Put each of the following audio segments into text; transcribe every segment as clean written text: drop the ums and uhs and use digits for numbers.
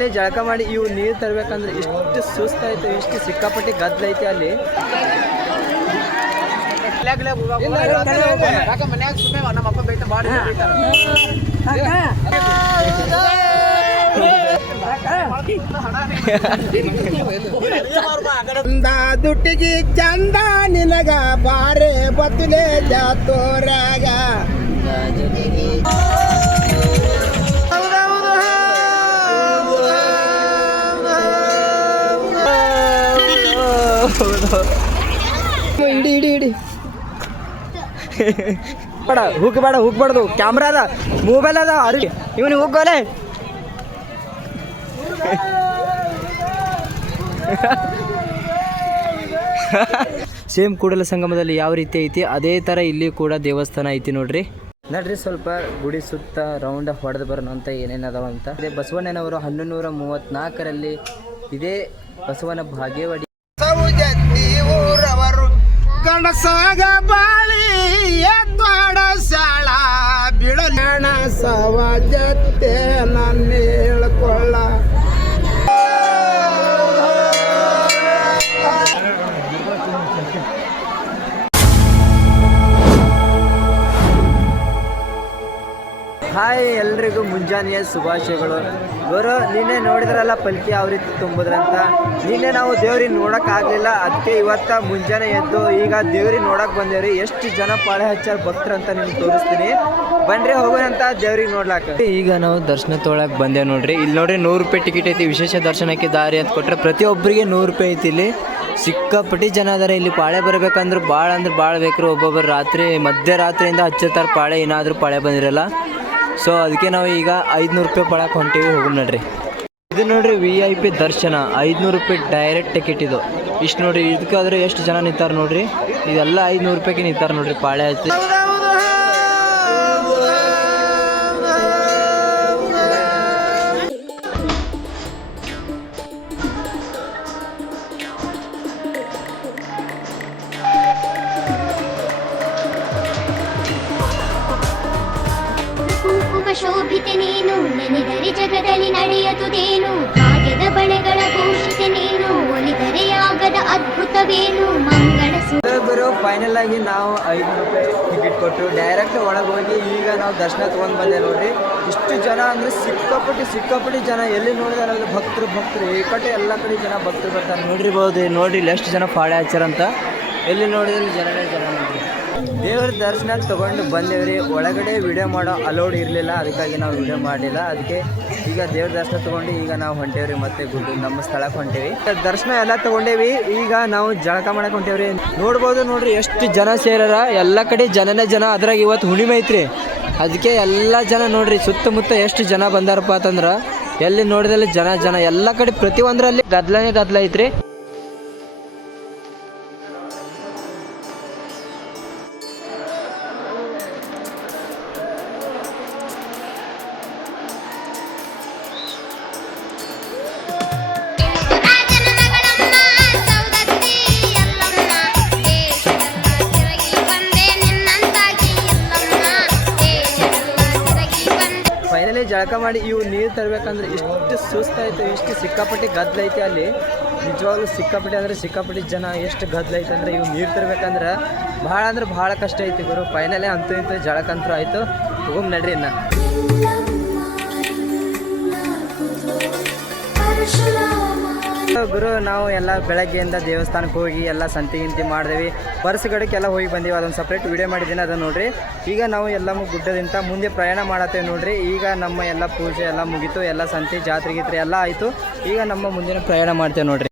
Finally ಜಳಕ ಮಾಡಿ ಇವು ನೀರು ತರಬೇಕಂದ್ರೆ ಇಷ್ಟು ಸುಸ್ತಾಯ್ತು, ಇಷ್ಟು ಸಿಕ್ಕಾಪಟ್ಟಿ ಗದ್ದಲೈತಿ ಅಲ್ಲಿ. ದುಟ್ಟಿಗೆ ಚಂದ ನಿನಗ ಬಾರೆ ಬತ್ತುಲೆ ಜಾತೋರಾಗ ಇಡಿ ಇಡಿ ಇಡಿ ಬೇಡ ಹುಗ್ಬಾರ್ದು. ಕ್ಯಾಮ್ರಾ ಅದ, ಮೊಬೈಲ್ ಅದ, ಅರಿ ಇವನಿಗೆ ಹುಗ್ಗೋಲೆ. ಸೇಮ್ ಕೂಡಲ ಸಂಗಮದಲ್ಲಿ ಯಾವ ರೀತಿ ಐತಿ ಅದೇ ಥರ ಇಲ್ಲಿ ಕೂಡ ದೇವಸ್ಥಾನ ಐತಿ ನೋಡ್ರಿ. ನಡ್ರಿ ಸ್ವಲ್ಪ ಗುಡಿ ಸುತ್ತ ರೌಂಡ್ ಹೊಡೆದು ಬರೋಣ ಅಂತ ಏನೇನು ಅದಾವಂತ. ಇದೇ ಬಸವಣ್ಣನವರು 1134ರಲ್ಲಿ ಇದೇ ಬಸವನ ಭಾಗ್ಯವಾಡಿ ಊರವರು ಗಣಸಾಗ ಬಾಳಿ ಎದ್ದಾಡ ಶಾಳ ಬಿಡಲಣ ಸವಜತ್ತೆ ನನ್ನ ಹೇಳ್ಕೊಳ್ಳ. ಹಾಯ್, ಎಲ್ರಿಗೂ ಮುಂಜಾನೆಯ ಶುಭಾಶಯಗಳು. ಗುರು ನಿನ್ನೆ ನೋಡಿದ್ರಲ್ಲ ಪಲ್ಕಿ ಯಾವ ರೀತಿ ತುಂಬಿದ್ರಂತ. ನಿನ್ನೆ ನಾವು ದೇವ್ರಿಗೆ ನೋಡೋಕ್ಕಾಗಲಿಲ್ಲ, ಅದಕ್ಕೆ ಇವತ್ತು ಮುಂಜಾನೆ ಎದ್ದು ಈಗ ದೇವ್ರಿಗೆ ನೋಡೋಕೆ ಬಂದೇವ್ರಿ. ಎಷ್ಟು ಜನ ಪಾಳೆ ಹಚ್ಚಾರ ಭಕ್ತರಂತ ನಿಮ್ಗೆ ತೋರಿಸ್ತೀನಿ, ಬನ್ರಿ ಹೋಗೋಣಂತ ದೇವ್ರಿಗೆ ನೋಡ್ಲಾಕ. ಈಗ ನಾವು ದರ್ಶನ ತೊಗೊಳಕ್ಕೆ ಬಂದೇವು ನೋಡ್ರಿ. ಇಲ್ಲಿ ನೋಡ್ರಿ 100 ರೂಪಾಯಿ ಟಿಕೆಟ್ ಐತಿ. ವಿಶೇಷ ದರ್ಶನಕ್ಕೆ ದಾರಿ ಅಂತ ಕೊಟ್ಟರೆ ಪ್ರತಿಯೊಬ್ಬರಿಗೆ 100 ರೂಪಾಯಿ ಐತಿ. ಇಲ್ಲಿ ಸಿಕ್ಕಾಪಟ್ಟಿ ಜನ ಅದಾರೆ. ಇಲ್ಲಿ ಪಾಳೆ ಬರಬೇಕಂದ್ರೆ ಭಾಳ ಬೇಕ್ರಿ. ಒಬ್ಬೊಬ್ಬರು ರಾತ್ರಿ ಮಧ್ಯರಾತ್ರಿಯಿಂದ ಹಚ್ಚಿರ್ತಾರೆ ಪಾಳೆ, ಏನಾದರೂ ಪಾಳೆ ಬಂದಿರಲ್ಲ. ಸೊ ಅದಕ್ಕೆ ನಾವು ಈಗ 500 ರೂಪಾಯಿ ಪಳಕ್ಕೆ ಹೊಂಟೀವಿ, ಹೋಗೋಣ ನೋಡ್ರಿ. ಇದು ನೋಡ್ರಿ VIP ದರ್ಶನ 500 ರೂಪಾಯಿ ಡೈರೆಕ್ಟ್ ಟಿಕೆಟ್ ಇದು. ಇಷ್ಟು ನೋಡ್ರಿ, ಇದಕ್ಕಾದ್ರೆ ಎಷ್ಟು ಜನ ನಿಂತಾರೆ ನೋಡ್ರಿ. ಇದೆಲ್ಲ 500 ರೂಪಾಯಿಗೆ ನಿಂತಾರೆ ನೋಡ್ರಿ ಪಾಳೆ ಹಚ್ಚಿ. ಶೋಭಿತೆ ನೀನು ನೆನೆದರೆ ಜಗದಲ್ಲಿ ನಡೆಯದುದೇನು, ಭಾಗ್ಯದ ಬಳೆಗಳ ಭೂಷಿತೆ ನೀನು ಒಲಿದರೆ ಆಗದ ಅದ್ಭುತವೇನು ಮಂಗಳ ಗುರು. ಫೈನಲ್ ಆಗಿ ನಾವು 500 ರೂಪಾಯಿ ಟಿಕೆಟ್ ಕೊಟ್ಟು ಡೈರೆಕ್ಟ್ ಒಳಗೆ ಹೋಗಿ ಈಗ ನಾವು ದರ್ಶನ ತೊಗೊಂಡು ಬಂದೆ ನೋಡ್ರಿ. ಇಷ್ಟು ಜನ ಅಂದರೆ ಸಿಕ್ಕಾಪಟ್ಟಿ ಜನ. ಎಲ್ಲಿ ನೋಡಿದಾರಲ್ಲ ಭಕ್ತರು ಈ ಕಡೆ ಎಲ್ಲ ಕಡೆ ಜನ ಭಕ್ತರು ಬರ್ತಾರೆ ನೋಡ್ರಿಬೋದು. ನೋಡ್ರಿ ಇಲ್ಲಿ ಎಷ್ಟು ಜನ ಪಾಳೆ ಹಚ್ಚಾರಂತ. ಎಲ್ಲಿ ನೋಡಿದ್ರೆ ಜನರೇ ಜನ ನೋಡ್ರಿ. ದೇವ್ರ ದರ್ಶನ ತೊಗೊಂಡು ಬಂದೇವ್ರಿ. ಒಳಗಡೆ ವಿಡಿಯೋ ಮಾಡೋ ಅಲೌಡ್ ಇರಲಿಲ್ಲ, ಅದಕ್ಕಾಗಿ ನಾವು ವಿಡಿಯೋ ಮಾಡಲಿಲ್ಲ. ಅದಕ್ಕೆ ಈಗ ದೇವ್ರ ದರ್ಶನ ತೊಗೊಂಡು ಈಗ ನಾವು ಹೊಂಟೇವ್ರಿ. ಮತ್ತೆ ಗುಡ್ಡು ನಮ್ಮ ಸ್ಥಳಕ್ಕೆ ಹೊಂಟೇವಿ. ದರ್ಶನ ಎಲ್ಲ ತೊಗೊಂಡೇವಿ. ಈಗ ನಾವು ಜಳಕ ಮಾಡಕ್ಕೆ ಹೊಂಟೇವ್ರಿ. ನೋಡ್ಬೋದು ನೋಡ್ರಿ ಎಷ್ಟು ಜನ ಸೇರಾರ. ಎಲ್ಲ ಕಡೆ ಜನನೇ ಜನ. ಅದ್ರಾಗ ಇವತ್ತು ಹುಣ್ಣಿಮೆ ಐತ್ರಿ, ಅದಕ್ಕೆ ಎಲ್ಲ ಜನ ನೋಡ್ರಿ. ಸುತ್ತಮುತ್ತ ಎಷ್ಟು ಜನ ಬಂದಾರಪ್ಪ ಅಂತಂದ್ರೆ ಎಲ್ಲಿ ನೋಡಿದಲ್ಲಿ ಜನ ಎಲ್ಲ ಕಡೆ ಪ್ರತಿಯೊಂದರಲ್ಲಿ ಗದ್ದಲ ಐತ್ರಿ. ಫೈನಲಿ ಜಳಕ ಮಾಡಿ ಇವು ನೀರು ತರಬೇಕಂದ್ರೆ ಇಷ್ಟು ಸುಸ್ತಾಯಿತು, ಇಷ್ಟು ಸಿಕ್ಕಾಪಟ್ಟಿ ಗದ್ದಲೈತಿ ಅಲ್ಲಿ. ನಿಜವಾಗ್ಲೂ ಸಿಕ್ಕಾಪಟ್ಟಿ ಜನ. ಎಷ್ಟು ಗದ್ದಲೈತೆ ಅಂದರೆ ಇವು ನೀರು ತರಬೇಕಂದ್ರೆ ಭಾಳ ಕಷ್ಟ ಐತಿ ಗುರು. ಫೈನಲಿ ಅಂತೂ ಇಂತೂ ಜಳಕಂತೂ ಆಯಿತು. ಹೋಗೋಣ ನಡ್ರಿ ಇನ್ನು. ಗುರು ನಾವು ಎಲ್ಲ ಬೆಳಗ್ಗೆಯಿಂದ ದೇವಸ್ಥಾನಕ್ಕೆ ಹೋಗಿ ಎಲ್ಲ ಸಂತಿ ಮಾಡಿದ್ವಿ. ಪರ್ಸ್ಗಡಕ್ಕೆಲ್ಲ ಹೋಗಿ ಬಂದೀವಿ. ಅದೊಂದು ಸಪ್ರೇಟ್ ವಿಡಿಯೋ ಮಾಡಿದ್ದೀನಿ, ಅದನ್ನು ನೋಡ್ರಿ. ಈಗ ನಾವು ಎಲ್ಲ ಗುಡ್ಡದಿಂದ ಮುಂದೆ ಪ್ರಯಾಣ ಮಾಡತ್ತೇವೆ ನೋಡ್ರಿ. ಈಗ ನಮ್ಮ ಎಲ್ಲ ಪೂಜೆ ಎಲ್ಲ ಮುಗೀತು, ಎಲ್ಲ ಸಂತಿ ಜಾತ್ರೆ ಎಲ್ಲ ಆಯಿತು. ಈಗ ನಮ್ಮ ಮುಂದಿನ ಪ್ರಯಾಣ ಮಾಡ್ತೇವೆ ನೋಡ್ರಿ.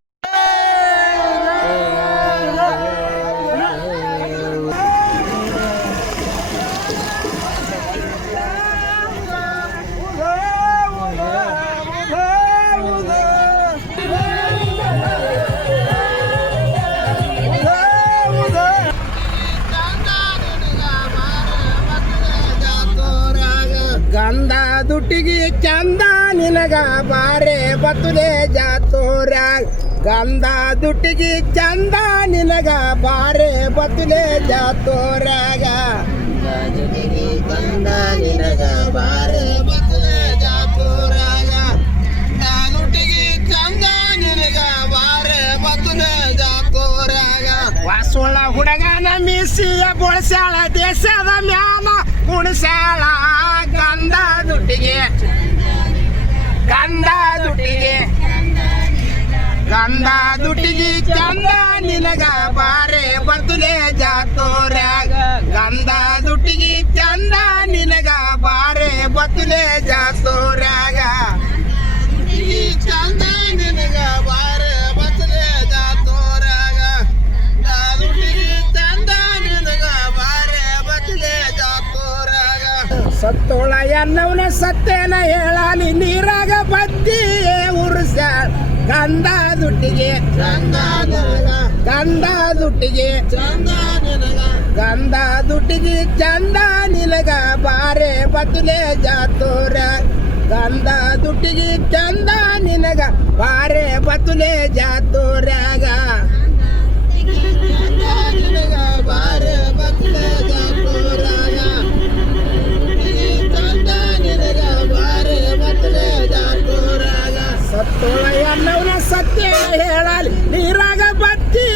ಗಂಧ ದುಟ್ಟಿಗೆ ಚಂದ ನಿನಗ ಬಾರೆ ಬತ್ತುಲೆ ಜಾತೋರ್ಯಾಗ. ಗಂಧ ದುಟ್ಟಿಗೆ ಚಂದ ನಿನಗ ಬಾರೆ ಬತ್ತುಲೆ ಜಾತೋರ್ಯಾಗ. ಗಂಧ ನಿನಗ ಬಾರೆ ಬತ್ತುಲೆ ಜಾತೋರ್ಯಾಗ. ನಾನು ಮೀಸಿಯ ಬೋಳ್ಸ್ಯಾಳ ದೇಶದ ಮ್ಯಾಲ ಕುಣಿಸ್ಯಾಳ ಗಂಧ ದುಡ್ಡಿಗೆ ಗಂಧ ದುಡ್ಡಿಗೆ ಗಂಧ ದುಡ್ಡಿಗೆ ಚಂದ ನಿನಗ ಬಾರೆ ಬರ್ತುಲೆ ಜಾತೋರ್ಯಾಗ ಗಂಧ ದುಡ್ಡಿಗೆ ಚಂದ ನಿನಗ ಬಾರೆ ಬರ್ತುಲೆ ಜಾತೋರ್ಯಾಗ ಚಂದ ನಿನಗ ಬಾರೆ ಬರ್ತುಲೆ ಜಾತೋರ್ಯಾಗ ಚಂದ ನಿನಗ ಬಾರೆ ಬರ್ತುಲೆ ಜಾತೋರ್ಯಾಗ ಸತ್ತೋಳ ಎನ್ನವನ ಸತ್ಯನ ಹೇಳಲಿ ನೀರಾಗ ಬದ್ದಿಯೇ ಉರ್ಸ ಗಂಧ ದುಡ್ಡಿಗೆ ಗಂಧ ದುಡ್ಡಿಗೆ ಗಂಧ ದುಡ್ಡಿಗೆ ಚಂದ ನಿನಗ ಬಾರೆ ಬತ್ತಲೆ ಜಾತೋರ ಗಂಧ ದುಡ್ಡಿಗೆ ಚಂದ ನಿನಗ ಬಾರೆ ಬತ್ತಲೆ ಜಾತೋರ್ಯಾಗ ನಿನಗ ಬಾರೆ ಬತ್ತಲೆ ಜಾತೋರ್ಯಾಗ ಚಂದ ನಿನಗ ಬಾರೆ ಬತ್ತಲೆ ಜಾತೋರ್ಯಾಗ ಸತ್ತೋಳ ಎನ್ನವನ ಸತ್ಯ ಹೇಳಲಿ ನೀರಾಗ ಬತ್ತಿ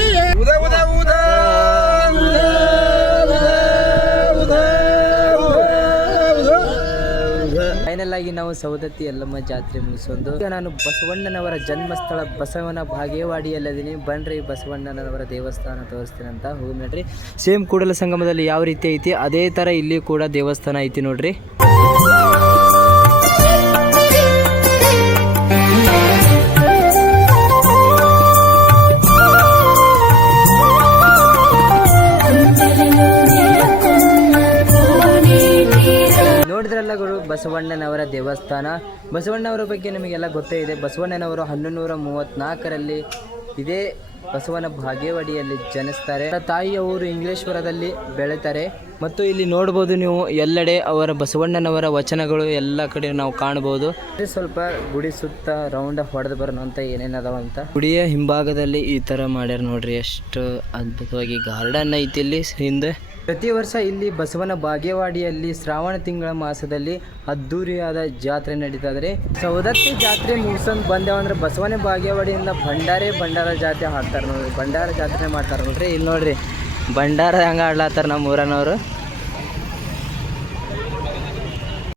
ಫೈನಲ್ ಆಗಿ ನಾವು ಸವದತ್ತಿ ಯಲ್ಲಮ್ಮ ಜಾತ್ರೆ ಮುಗಿಸೊಂದು ಈಗ ನಾನು ಬಸವಣ್ಣನವರ ಜನ್ಮಸ್ಥಳ ಬಸವನ ಬಾಗೇವಾಡಿಯಲ್ಲಿದ್ದೀನಿ. ಬನ್ರಿ ಬಸವಣ್ಣನವರ ದೇವಸ್ಥಾನ ತೋರಿಸ್ತೀನಿ ಅಂತ ಹೋಗಿ ನೋಡ್ರಿ. ಸೇಮ್ ಕೂಡಲ ಸಂಗಮದಲ್ಲಿ ಯಾವ ರೀತಿ ಐತಿ ಅದೇ ಥರ ಇಲ್ಲಿ ಕೂಡ ದೇವಸ್ಥಾನ ಐತಿ ನೋಡ್ರಿ. ನೋಡಿದ್ರಲ್ಲ ಗುರು ಬಸವಣ್ಣನವರ ದೇವಸ್ಥಾನ. ಬಸವಣ್ಣವರ ಬಗ್ಗೆ ನಿಮಗೆಲ್ಲ ಗೊತ್ತೇ ಇದೆ. ಬಸವಣ್ಣನವರು 1134ರಲ್ಲಿ ಇದೇ ಬಸವನ ಬಾಗೇವಾಡಿಯಲ್ಲಿ ಜನಿಸ್ತಾರೆ. ತಾಯಿಯವರು ಇಂಗ್ಲೇಶ್ವರದಲ್ಲಿ ಬೆಳೀತಾರೆ. ಮತ್ತು ಇಲ್ಲಿ ನೋಡ್ಬೋದು ನೀವು ಎಲ್ಲೆಡೆ ಅವರ ಬಸವಣ್ಣನವರ ವಚನಗಳು ಎಲ್ಲ ಕಡೆ ನಾವು ಕಾಣಬಹುದು. ಸ್ವಲ್ಪ ಗುಡಿ ಸುತ್ತ ರೌಂಡ್ ಹೊಡೆದು ಬರೋಣ ಅಂತ ಏನೇನದಾವ ಅಂತ. ಗುಡಿಯ ಹಿಂಭಾಗದಲ್ಲಿ ಈ ತರ ಮಾಡ್ಯಾರ ನೋಡ್ರಿ, ಎಷ್ಟು ಅದ್ಭುತವಾಗಿ ಗಾರ್ಡನ್ ಐತಿ ಇಲ್ಲಿ ಹಿಂದೆ. ಪ್ರತಿ ವರ್ಷ ಇಲ್ಲಿ ಬಸವನ ಬಾಗೇವಾಡಿಯಲ್ಲಿ ಶ್ರಾವಣ ತಿಂಗಳ ಮಾಸದಲ್ಲಿ ಅದ್ದೂರಿಯಾದ ಜಾತ್ರೆ ನಡೀತದೆ. ಸವದತ್ತಿ ಜಾತ್ರೆ ಮುಗಿಸ್ಕೊಂಡು ಬಂದೇವಂದ್ರೆ ಬಸವನ ಬಾಗೇವಾಡಿಯಿಂದ ಭಂಡಾರ ಜಾತ್ರೆ ಹಾಕ್ತಾರೆ ನೋಡ್ರಿ. ಭಂಡಾರ ಜಾತ್ರೆ ಮಾಡ್ತಾರೆ ನೋಡ್ರಿ. ಇಲ್ಲಿ ನೋಡ್ರಿ ಭಂಡಾರ ಹೆಂಗೆ ಆಡ್ಲಾತ್ತಾರ ನಮ್ಮ ಊರನವರು.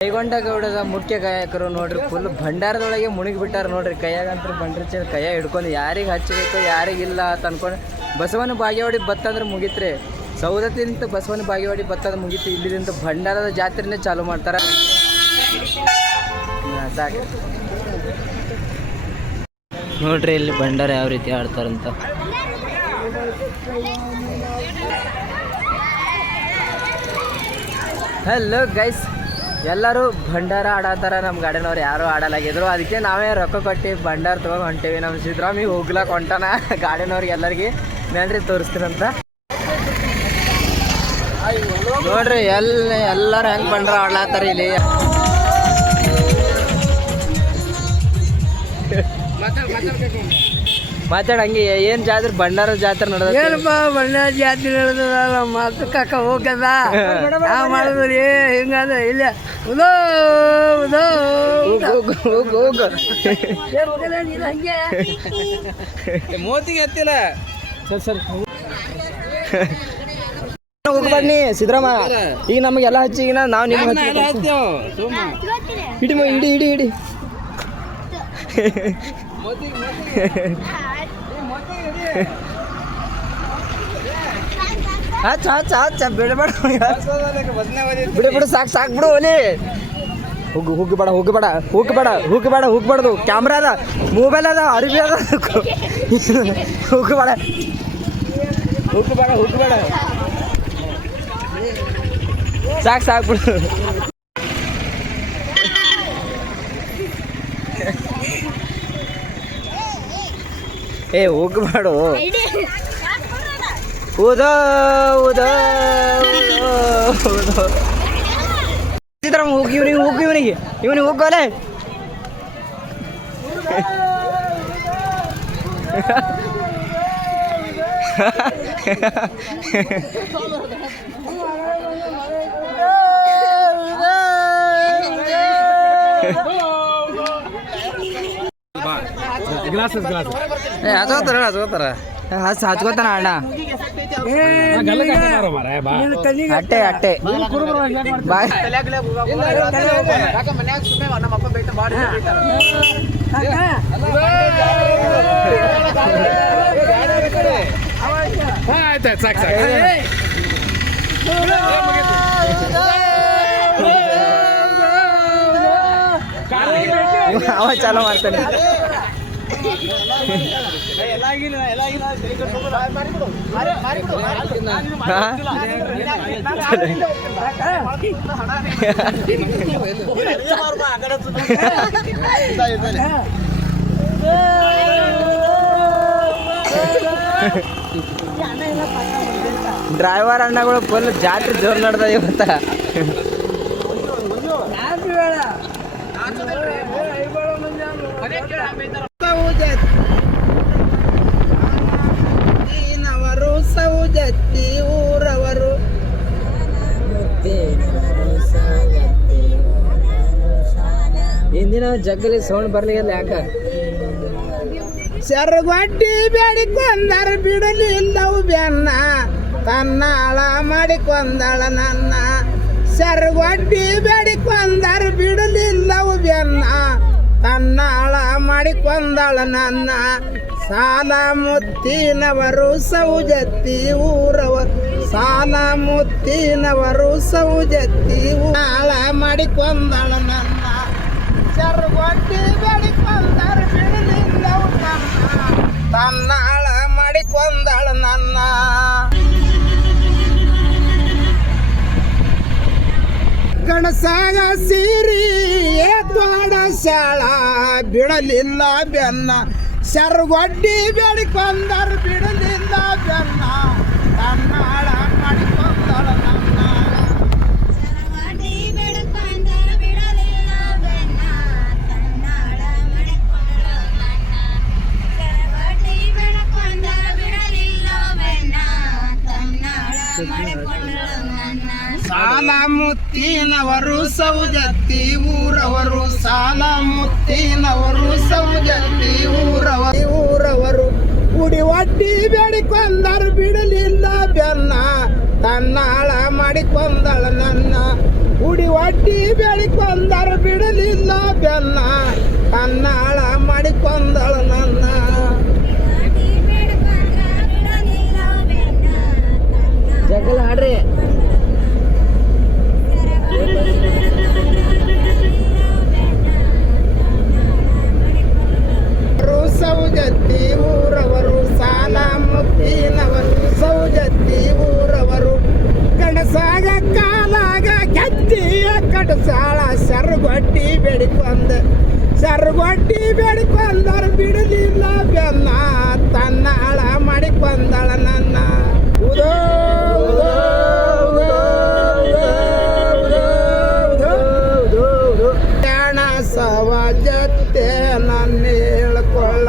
ಕೈಗೊಂಡಗೌಡದ ಮುಖ್ಯ ಗಾಯಕರು ನೋಡ್ರಿ, ಫುಲ್ ಭಂಡಾರದೊಳಗೆ ಮುಳುಗಿಬಿಟ್ಟಾರ ನೋಡ್ರಿ. ಕೈಯಾಗಂತ ಬಂಡ್ರಿ ಚೇರ್ ಕೈಯಾಗ ಹಿಡ್ಕೊಂಡು ಯಾರಿಗೆ ಹಚ್ಚಬೇಕು ಯಾರಿಗಿಲ್ಲ ಅಂತ ಅನ್ಕೊಂಡು ಬಸವನ ಬಾಗೇವಾಡಿ ಬತ್ತಂದ್ರೆ ಮುಗಿತ್ರಿ. ಸವದತ್ತಿಂತ ಬಸವನ ಬಾಗೇವಾಡಿ ಬತ್ತದ ಮುಗೀತು. ಇಲ್ಲಿಂದ ಭಂಡಾರದ ಜಾತ್ರೆನೇ ಚಾಲು ಮಾಡ್ತಾರೆ. ಸಾಕು ನೋಡ್ರಿ ಇಲ್ಲಿ ಭಂಡಾರ ಯಾವ ರೀತಿ ಆಡ್ತಾರಂತ. ಹಲೋ ಗೈಸ್, ಎಲ್ಲರೂ ಭಂಡಾರ ಆಡತ್ತಾರ. ನಮ್ಮ ಗಾರ್ಡನವ್ರು ಯಾರು ಆಡಲಾಗಿದ್ರು, ಅದಕ್ಕೆ ನಾವೇ ರೊಕ್ಕ ಕೊಟ್ಟು ಭಂಡಾರ ತೊಗೊಂಡು ಹೊಂಟೇವಿ. ನಮ್ಮ ಸಿದ್ದರಾಮಯ್ಯ ಹೋಗ್ಲಾಕ ಹೊಂಟಾನ ಗಾರ್ಡನವ್ರಿಗೆ ಎಲ್ಲರಿಗೆ ಮೇಲ್ರಿ ತೋರಿಸ್ತೀರಂತ. ನೋಡ್ರಿ ಎಲ್ಲರೂ ಹೆಂಗೆ ಭಂಡಾರ ಆಡ್ಲಾತ್ತಾರ ಇಲ್ಲಿ. ಮಾತಾಡಂಗೆ ಏನು ಜಾತ್ರೆ ಭಂಡಾರ ಜಾತ್ರೆ ನಡೆದ ಏನಪ್ಪ ಭಂಡಾರ ಜಾತ್ರೆ ನಡೆದ ಮಾತು ಕಾಕ ಹೋಗದ ಮಾಡಿದ್ರಿ ಹಿಂಗಾದ್ರೆ ಇಲ್ಲ ಉದೋ ಉದೋ ಹೋಗು ಹಂಗೆ ಮೋತಿಗೆ ಹತ್ತಿಲ್ಲ. ಸರಿ ಹೋಗ್ಬಾಡ್ನಿ ಸಿದ್ದರಾಮ, ಈಗ ನಮಗೆಲ್ಲ ಹಚ್ಚಿಗಿನ ನಾವು ನಿಮ್ಗೆ ಹಿಡಿ ಹಿಡಿ ಹಿಡಿ ಹಿಡಿ ಹಚ್ಚ ಹಚ್ಚ ಹಚ್ಚ ಬಿಡಬೇಡ ಬಿಡು ಸಾಕು ಬಿಡು ಒಲಿ. ಹೋಗ್ಬೇಡ ಹೋಗ್ಬಾರ್ದು. ಕ್ಯಾಮ್ರಾ ಅದ, ಮೊಬೈಲ್ ಅದ, ಅರಿವಿ ಅದ. ಹೋಗ್ಬೇಡ ಸಾಕು ಬಿಡು. ಏ ಹೋಗ್ಬೇಡು. ಊದೋ ಸಿದ್ದರಾಮ ಹೋಗಿ ಇವನಿಗೆ ಹೋಗೋಲೆ. ಹಚ್ಕೋತಾರ ಹಚ್ಕೋತಾನ ಅಣ್ಣ ಅಟ್ಟೆ ಅಟ್ಟೆ ಬಾಯ್ ಆಯ್ತಾಯ್ತು ಸಾಕು ಸಾಕು ಅವ ಚಾಲೋ ಮಾಡ್ತಾನೆ ಡ್ರೈವರ್ ಅಣ್ಣಗಳು ಫುಲ್ ಜಾತ್ರೆ ಜೋರು ನಡೆದ ಇವತ್ತ ಸೌಜತ್ತಿ ಊರವರು ಇಂದಿನ ಜಗ್ಗಲಿ ಸೌಂಡ್ ಬರ್ಲಿಲ್ಲ ಯಾಕ ಸರಗೊಡ್ಡಿ ಬೇಡಿಕೊಂದರ ಬಿಡಲಿಲ್ಲವು ಬೆನ್ನ ತನ್ನಾಳ ಮಾಡಿಕೊಂದಳ ನನ್ನ ಸರಗೊಡ್ಡಿ ಬೇಡಿಕೊಂದರ ಬಿಡಲಿಲ್ಲವು ಬೆನ್ನ ತನ್ನಾಳ ಮಾಡಿಕೊಂದಳ ನನ್ನ ಸಾಲ ಮುತ್ತಿನವರು ಸೌಜತ್ತಿ ಊರವರು ಸಾಲ ಮುತ್ತಿನವರು ಸೌಜತ್ತಿ ನಾಳ ಮಾಡಿಕೊಂದಳ ನನ್ನ ಸರಗೊಡ್ಡಿ ಬೇಡಿಕೊಂದರ ಬಿಡಲಿಲ್ಲವು ನನ್ನ ತನ್ನಾಳ ಮಾಡಿಕೊಂದಳ ನನ್ನ ಗಣಸಾಗ ಸೀರಿ ದ್ವಾಡ ಶಾಳ ಬಿಡಲಿಲ್ಲ ಬೆನ್ನ ಸರಗೊಡ್ಡಿ ಬೇಡಿಕೊಂದರ ಬಿಡಲಿಲ್ಲ ಬೆನ್ನ ತನ್ನಾಳ ಮಾಡಿಕೊಂದಳ ನನ್ನ ಸಾಲ ಮುತ್ತಿನವರು ಸೌಜತ್ತಿ ಊರವರು ಸಾಲ ಮುತ್ತಿನವರು ಸೌಜತ್ತಿ ಊರವರು ಉಡಿ ಒಡ್ಡಿ ಬೇಡಿಕೊಂದರು ಬಿಡಲಿಲ್ಲ ಬೆನ್ನ ತನ್ನಾಳ ಮಾಡಿಕೊಂದಳ ನನ್ನ ಉಡಿ ಒಡ್ಡಿ ಬೇಡಿಕೊಂದರು ಬಿಡಲಿಲ್ಲ ಬೆನ್ನ ತನ್ನಾಳ ಮಾಡಿಕೊಂದಳ ನನ್ನ ಜಗ್ಗಲ್ ಹಾಡ್ರಿ ಸೌಜತ್ತಿ ಊರವರು ಸಾಲ ಮುತ್ತಿನವರು ಸೌಜತ್ತಿ ಊರವರು ಗಣಸಾಗ ಕಾಲಾಗ ಗೆಜ್ಜೆಯ ಕಡಸಾಳ ಸರಗೊಡ್ಡಿ ಬೇಡಿಕೊಂದರು ಬಿಡಲಿಲ್ಲ ಬೆನ್ನ ತನ್ನಾಳ ಮಾಡಿಕೊಂದಳ ನನ್ನ ಉದೋ ಸವಜತ್ತೆ ನನ್ನ ಹೇಳ್ಕೊಳ್ಳ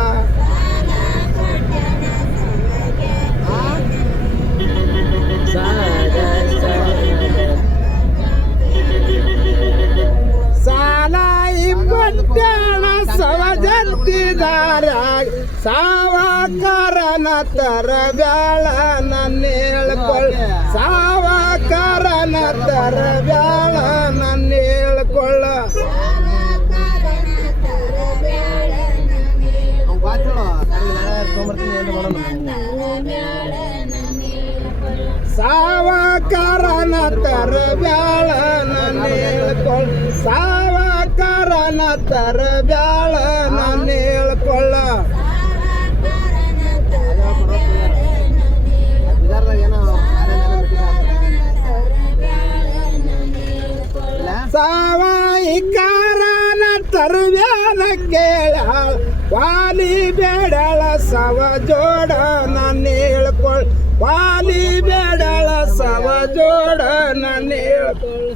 ಸಾಲ ಇಬ್ಬಟ್ಟಣ ಸವಜತ್ತಿದಾರ ಸಾವಕರನ ತರ ಬ್ಯಾಳ ನನ್ನ ಹೇಳ್ಕೊಳ್ಳ ಸಾವಕರನ ತರ ಬ್ಯಾಳ ನನ್ನ ಹೇಳ್ಕೊಳ್ಳ ಸಾವಕರನ ತರ ಬ್ಯಾಳ ನನ್ನ ಹೇಳ್ಕೊಳ್ಳ ಸಾವಕರನ ತರ ಬ್ಯಾಳ ನನ್ನ ಹೇಳ್ಕೊಳ್ಳ ಸಾವಕಾರನ ತರಬ್ಯಾನ ಕೇಳ ವಾಲಿ ಬೇಡಳ ಸವ ಜೋಡ ನನ್ನ ಹೇಳ್ಕೊಳ್ಳ ವಾಲಿ ಬೇಡಳ ಸವ ಜೋಡ ನನ್ನ ಹೇಳ್ಕೊಳ್ಳ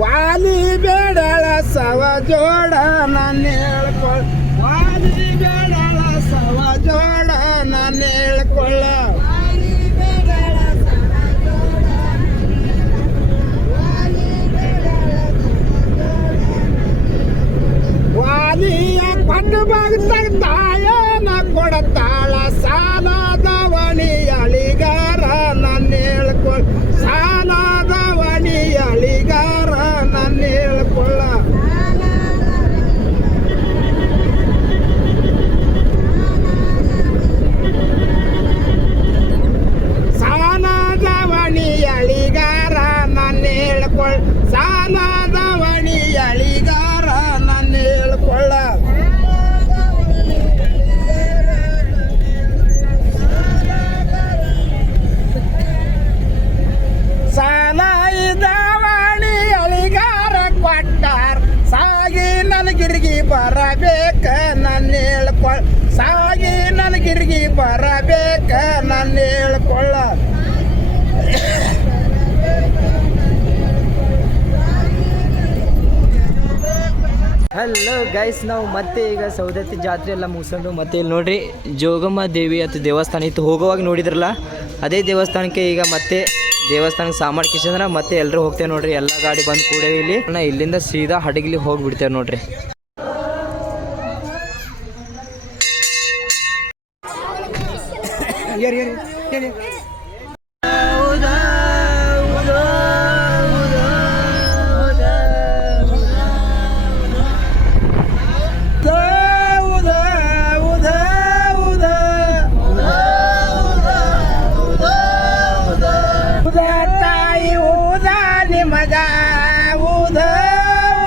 ವಾಲಿ ಬೇಡಳ ಸವ ಜೋಡ ನನ್ನ ಹೇಳ್ಕೊಳ್ಳ ವಾಲಿ ಬೇಡಳ ಸವ ಜೋಡ ನನ್ನ ಹೇಳ್ಕೊಳ್ಳ ಸಾಲದ ವಣಿಯಳಿಗಾರ ನನ್ನ ಹೇಳ್ಕೊಳ್ಳ ಸಾಲದ ವಣಿಯಳಿಗಾರ ನನ್ನ ಹೇಳ್ಕೊಳ್ಳ ಸಾಲದ ವಣಿಯಳಿಗಾರ ನನ್ನ ಹೇಳ್ಕೊಳ್ಳ ಸಾಲ ಇದ್ದವಣಿ ಅಳಿಗಾರ ಕೊಟ್ಟಾರ ಸಾಗಿ ನನಗಿರ್ಗಿ ಬರಬೇಕ ನನ್ನ ಹೇಳ್ಕೊಳ್ಳ ಸಾಗಿ ನನಗಿರ್ಗಿ ಬರಬೇಕ ನನ್ನ ಹೇಳ್ಕೊಳ್ಳ ಹಲೋ ಗೈಸ್, ನಾವು ಮತ್ತೆ ಈಗ ಸೌದತ್ತಿ ಜಾತ್ರೆ ಎಲ್ಲ ಮುಗಿಸ್ಕೊಂಡು ಮತ್ತೆ ಇಲ್ಲಿ ನೋಡ್ರಿ ಜೋಗಮ್ಮ ದೇವಿ ಅಥವಾ ದೇವಸ್ಥಾನ ಇತ್ತು, ಹೋಗುವಾಗ ನೋಡಿದ್ರಲ್ಲ ಅದೇ ದೇವಸ್ಥಾನಕ್ಕೆ ಈಗ ಮತ್ತೆ ದೇವಸ್ಥಾನಕ್ಕೆ ಸಾಮಾಡ್ಕಿಸಂದ್ರೆ ಮತ್ತೆ ಎಲ್ಲರೂ ಹೋಗ್ತೇವೆ ನೋಡ್ರಿ. ಎಲ್ಲ ಗಾಡಿ ಬಂದು ಕೂಡೇವಿ ಇಲ್ಲಿ. ಇಲ್ಲಿಂದ ಸೀದಾ ಹಡಗಿಲಿ ಹೋಗಿಬಿಡ್ತೇವೆ ನೋಡ್ರಿ. ತಾಯಿ ಊದ ನಿಮಗ ಊದ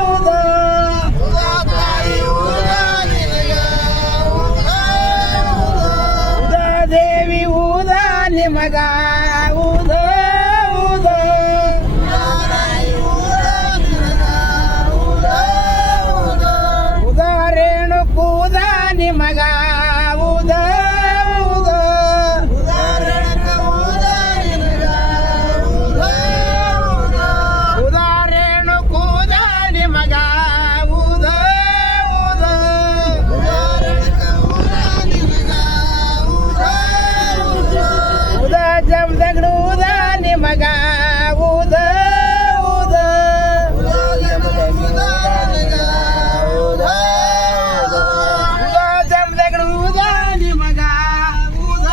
ಊದ ಊದ ದೇವಿ ಊದ ನಿಮಗ ಊದ ಊದ ಊದ ರೇಣು ಕೂದ ನಿಮಗ ಊದ ಊದ ಉದಾರೇಣು ಕೂದ ನಿಮಗ ಊದ ಊದ ಉದ ಜಮದಗ್ಡು ಊದ ನಿಮಗ ಊದ ಊದ ಉದ ಜಮದಗ್ಡು ಊದ ನಿಮಗ ಊದ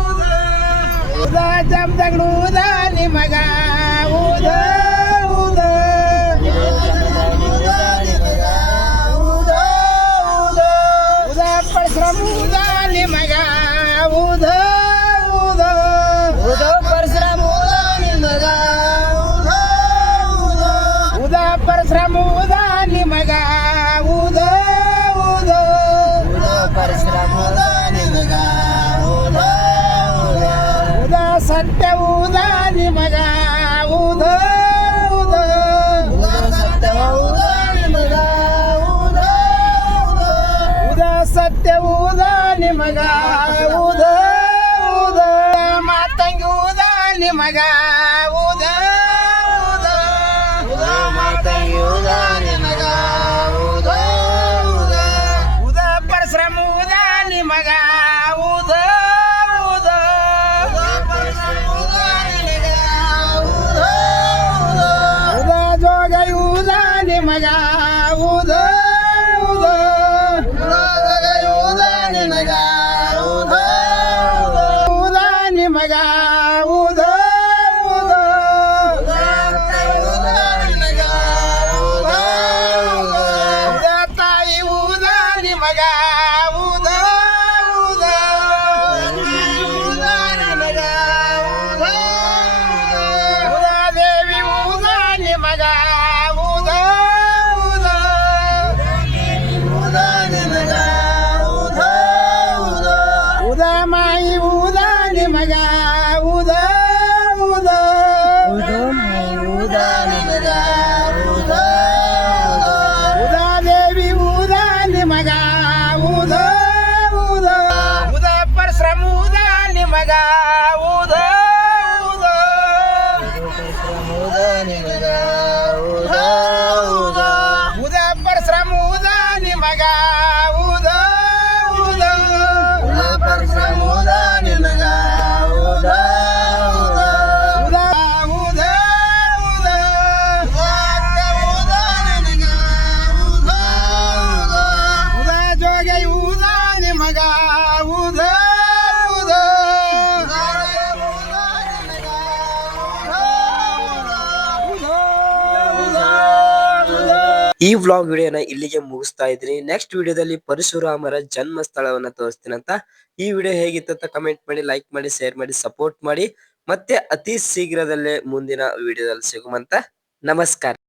ಊದ ಉದ ಜಮದಗ್ಡು ಊದ ನಿಮಗ ಊದ ಊದ ಉದ ಪರಿಶ್ರಮ ಊದ ನಿಮಗ ಊದ ಊದ ಉದ ಪರಿಶ್ರಮ ಊದ ನಿಮಗ ಉದ ಪರಿಶ್ರಮ ಊದ ನಿಮಗ ಊದ ಊದ ಪರಿಶ್ರಮ ಊದ ನಿಮಗ ಉದ ಸತ್ಯ ಊದ ನಿಮಗ ಊದ ಊದ ಉದ ಸತ್ಯ ಊದ ನಿಮಗ ಊದ ಊದ ಮಾತಂಗಿ ಊದ ನಿಮಗ ಊದ ಊದ ಮಾತಂಗಿ ಊದ ನಿಮಗ ಊದ ಊದ ಉದ ಪರಿಶ್ರಮ ಊದ ನಿಮಗ ಊದ ಊದ ಉದ ಜೋಗ ಊದ ನಿಮಗ ಊದ ಊದ ನಿಮಗ ಊದ ಊದ ನಿಮಗ ಊದ ಊದ ಉದ ತಾಯಿ ಊದ ನಿಮಗ ಊದ ಊದ ಉದ ದೇವಿ ಊದ ನಿಮಗ ಊದ ಊದ ಉದ ಮಾಯಿ ಊದ ನಿಮಗ ಊದ ಊದ ಉದ ದೇವಿ ಊದ ನಿಮಗ ಊದ ಊದ ಉದ ಪರಿಶ್ರಮ ಊದ ನಿಮಗ ಊದ ಊದ ಉದ ಪರಿಶ್ರಮ ಊದ ನಿಮಗ ಊದ ಊದ ನಿಮಗ ಊದ ಊದ ಊದ ಉದ ಜೋಗ ಊದ ನಿಮಗ ಊದ ಊದ ಈ ವ್ಲಾಗ್ ವಿಡಿಯೋನ ಇಲ್ಲಿಗೆ ಮುಗಿಸ್ತಾ ಇದ್ದೀನಿ. ನೆಕ್ಸ್ಟ್ ವಿಡಿಯೋದಲ್ಲಿ ಪರಶುರಾಮರ ಜನ್ಮ ಸ್ಥಳವನ್ನ ತೋರಿಸ್ತೀನಿ ಅಂತ. ಈ ವಿಡಿಯೋ ಹೇಗಿತ್ತು ಅಂತ ಕಮೆಂಟ್ ಮಾಡಿ, ಲೈಕ್ ಮಾಡಿ, ಶೇರ್ ಮಾಡಿ, ಸಪೋರ್ಟ್ ಮಾಡಿ. ಮತ್ತೆ ಅತಿ ಶೀಘ್ರದಲ್ಲೇ ಮುಂದಿನ ವಿಡಿಯೋದಲ್ಲಿ ಸಿಗುವಂತ. ನಮಸ್ಕಾರ.